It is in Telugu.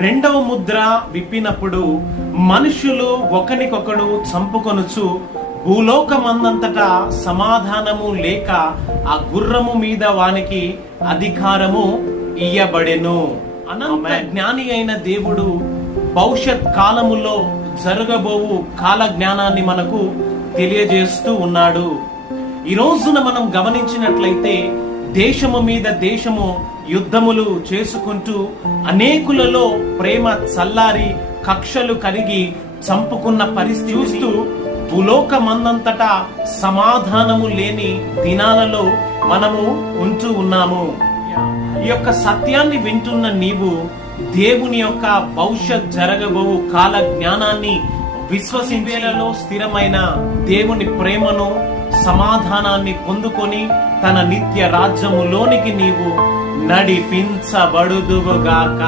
రెండవ ముద్ర విప్పినప్పుడు మనుషులు ఒకనికొకడు చంపుకొనుచు భూలోకమందంతటా సమాధానము లేక ఆ గుర్రము మీద వానికి అధికారము ఇయ్యబడెను. అనంత జ్ఞాని అయిన దేవుడు భవిష్యత్ కాలములో జరగబోవు కాల జ్ఞానాన్ని మనకు తెలియజేస్తూ ఉన్నాడు. ఈ రోజున మనం గమనించినట్లయితే దేశము మీద దేశము యుద్ధములు చేసుకుంటూ అనేకులలో ప్రేమ చల్లారి కక్షలు కలిగి చంపుకున్న పరిస్థితి చూస్తూ భూలోకమందంతటా సమాధానము లేని దినాలలో మనము ఉంటూ ఉన్నాము. ఈ యొక్క సత్యాన్ని వింటున్న నీవు దేవుని యొక్క భవిష్యత్ జరగబోవు కాల జ్ఞానాన్ని విశ్వసించేలలో స్థిరమైన దేవుని ప్రేమను సమాధానాన్ని పొందుకొని తన నిత్య రాజ్యములోనికి నీవు నడిపించబడుదువుగాక.